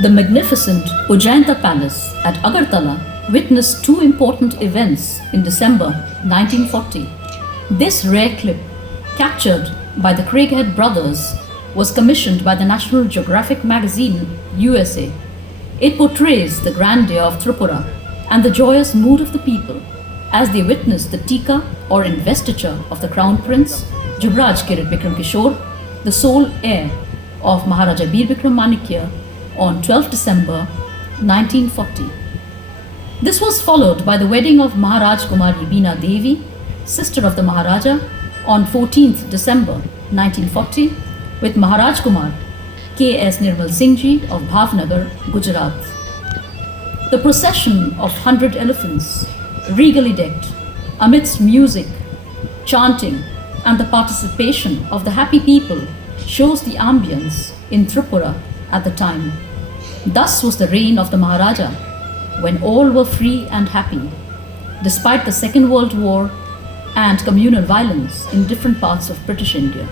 The magnificent Ujjainta Palace at Agartala witnessed two important events in December 1940. This rare clip, captured by the Craighead brothers, was commissioned by the National Geographic magazine, USA. It portrays the grandeur of Tripura and the joyous mood of the people as they witnessed the Tika or investiture of the Crown Prince, Yuvraj Kirit Bikram Kishore, the sole heir of Maharaja Bikram Manikya on 12 December 1940. This was followed by the wedding of Maharaj Kumari Beena Devi, sister of the Maharaja, on 14th December 1940 with Maharaj Kumar K.S. Nirmal Singh Ji of Bhavnagar, Gujarat. The procession of 100 elephants, regally decked, amidst music, chanting, and the participation of the happy people shows the ambience in Tripura at the time. Thus was the reign of the Maharaja, when all were free and happy, despite the Second World War and communal violence in different parts of British India.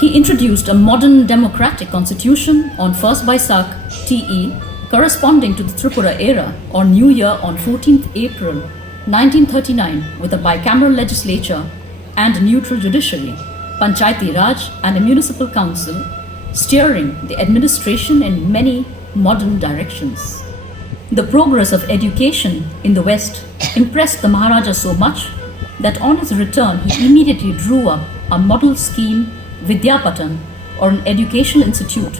He introduced a modern democratic constitution on 1st Baisakh TE, corresponding to the Tripura era or New Year on 14th April 1939, with a bicameral legislature and a neutral judiciary, Panchayati Raj and a municipal council, steering the administration in many modern directions. The progress of education in the West impressed the Maharaja so much that on his return he immediately drew up a model scheme Vidyapatan, or an educational institute,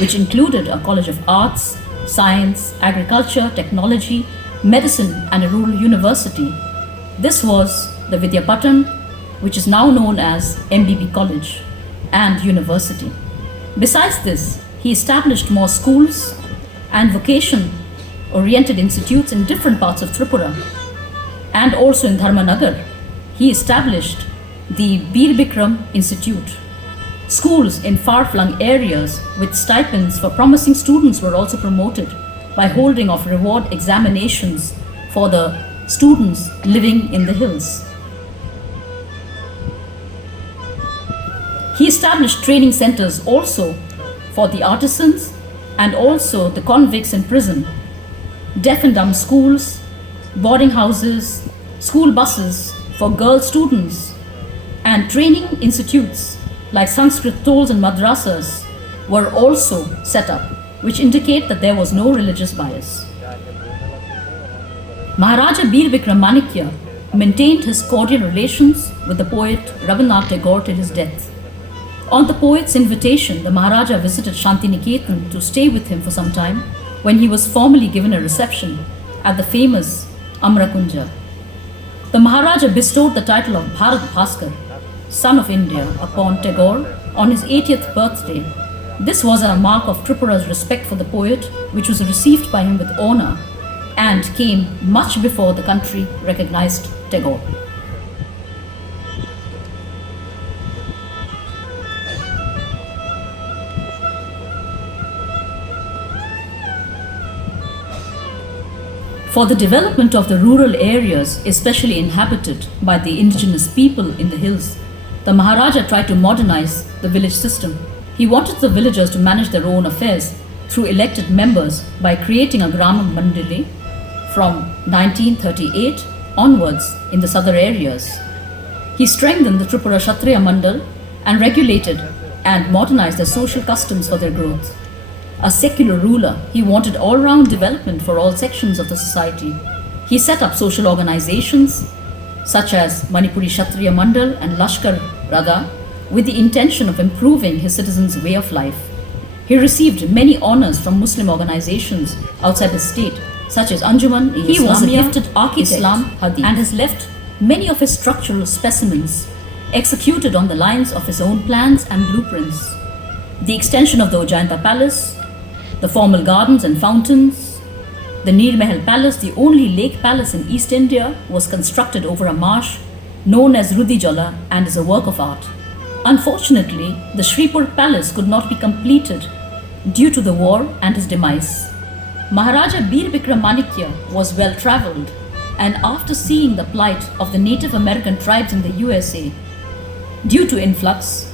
which included a college of arts, science, agriculture, technology, medicine and a rural university. This was the Vidyapatan, which is now known as MBB College and University. Besides this, he established more schools and vocation-oriented institutes in different parts of Tripura. And also in Dharmanagar, he established the Bir Bikram Institute. Schools in far-flung areas with stipends for promising students were also promoted by holding of reward examinations for the students living in the hills. He established training centers also for the artisans and also the convicts in prison, deaf and dumb schools, boarding houses, school buses for girl students, and training institutes like Sanskrit tolls and madrasas were also set up, which indicate that there was no religious bias. Maharaja Bir Bikram Manikya maintained his cordial relations with the poet Rabindranath Tagore till his death. On the poet's invitation, the Maharaja visited Shantiniketan to stay with him for some time, when he was formally given a reception at the famous Amrakunja. The Maharaja bestowed the title of Bharat Bhaskar, Son of India, upon Tagore on his 80th birthday. This was a mark of Tripura's respect for the poet, which was received by him with honor and came much before the country recognized Tagore. For the development of the rural areas, especially inhabited by the indigenous people in the hills, the Maharaja tried to modernize the village system. He wanted the villagers to manage their own affairs through elected members by creating a Grama Mandali from 1938 onwards in the southern areas. He strengthened the Tripura Kshatriya Mandal and regulated and modernized their social customs for their growth. A secular ruler, he wanted all-round development for all sections of the society. He set up social organizations such as Manipuri Kshatriya Mandal and Lashkar Radha with the intention of improving his citizens' way of life. He received many honors from Muslim organizations outside the state, such as Anjuman. He was a gifted architect Islam Hadith and has left many of his structural specimens executed on the lines of his own plans and blueprints. The extension of the Ujjainta Palace, the formal gardens and fountains, The Nir Mahal Palace, the only lake palace in East India, was constructed over a marsh known as Rudijala and is a work of art. Unfortunately, the Shripur Palace could not be completed due to the war and his demise. Maharaja Bir Bikram Manikya was well travelled, and after seeing the plight of the Native American tribes in the USA due to influx,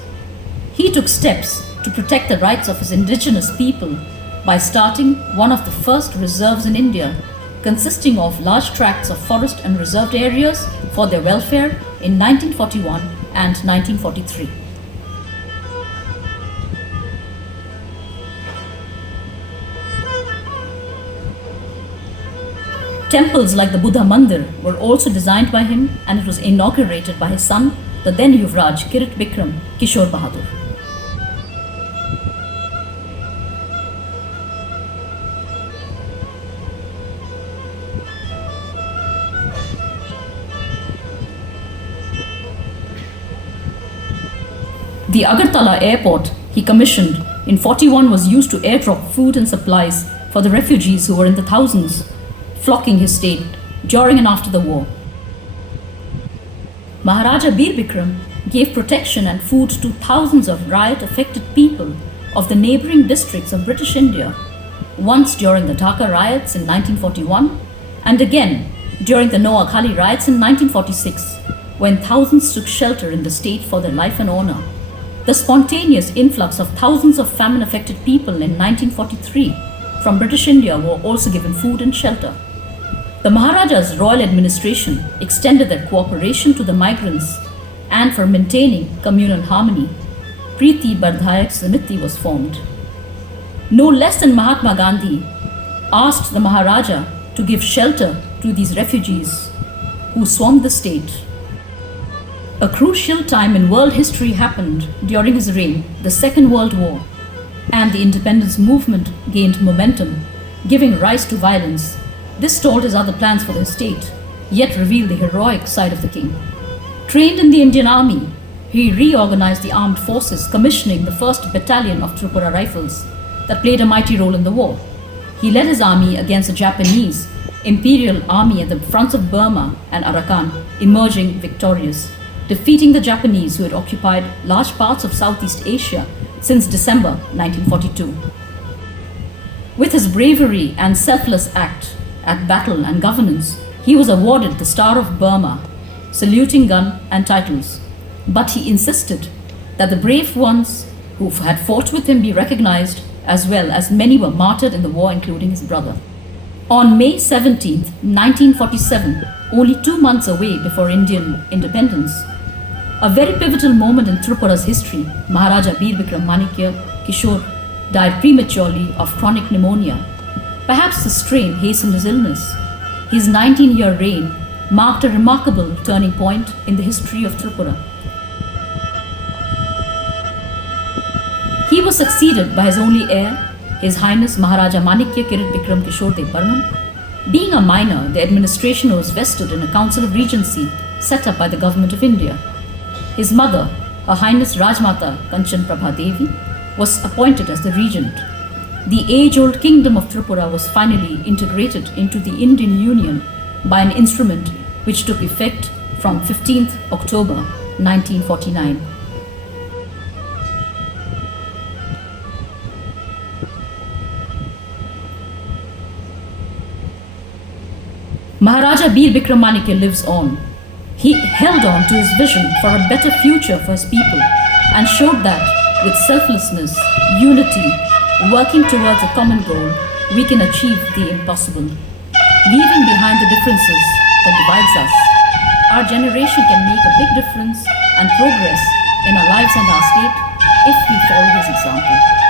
he took steps to protect the rights of his indigenous people by starting one of the first reserves in India, consisting of large tracts of forest and reserved areas for their welfare in 1941 and 1943. Temples like the Buddha Mandir were also designed by him, and it was inaugurated by his son, the then Yuvraj Kirit Bikram Kishore Bahadur. The Agartala airport he commissioned in 41 was used to airdrop food and supplies for the refugees who were in the thousands flocking his state during and after the war. Maharaja Bir Bikram gave protection and food to thousands of riot-affected people of the neighbouring districts of British India, once during the Dhaka riots in 1941 and again during the Noakhali riots in 1946, when thousands took shelter in the state for their life and honour. The spontaneous influx of thousands of famine-affected people in 1943 from British India were also given food and shelter. The Maharaja's royal administration extended their cooperation to the migrants, and for maintaining communal harmony, Preeti Bardhayak Samiti was formed. No less than Mahatma Gandhi asked the Maharaja to give shelter to these refugees who swarmed the state. A crucial time in world history happened during his reign, the Second World War, and the independence movement gained momentum, giving rise to violence. This stalled his other plans for the state, yet revealed the heroic side of the king. Trained in the Indian Army, he reorganized the armed forces, commissioning the 1st Battalion of Tripura Rifles that played a mighty role in the war. He led his army against the Japanese Imperial Army at the fronts of Burma and Arakan, emerging victorious, defeating the Japanese who had occupied large parts of Southeast Asia since December 1942. With his bravery and selfless act at battle and governance, he was awarded the Star of Burma, saluting gun and titles. But he insisted that the brave ones who had fought with him be recognized, as well as many were martyred in the war, including his brother. On May 17, 1947, only 2 months away before Indian independence, a very pivotal moment in Tripura's history, Maharaja Bir Bikram Manikya Kishore died prematurely of chronic pneumonia. Perhaps the strain hastened his illness. His 19-year reign marked a remarkable turning point in the history of Tripura. He was succeeded by his only heir, His Highness Maharaja Manikya Kirit Bikram Kishore Dev Varman. Being a minor, the administration was vested in a council of regency set up by the government of India. His mother, Her Highness Rajmata Kanchan Prabha Devi, was appointed as the regent. The age-old kingdom of Tripura was finally integrated into the Indian Union by an instrument which took effect from 15th October 1949. Maharaja Bir Bikram Manikya lives on. He held on to his vision for a better future for his people and showed that with selflessness, unity, working towards a common goal, we can achieve the impossible. Leaving behind the differences that divides us, our generation can make a big difference and progress in our lives and our state if we follow his example.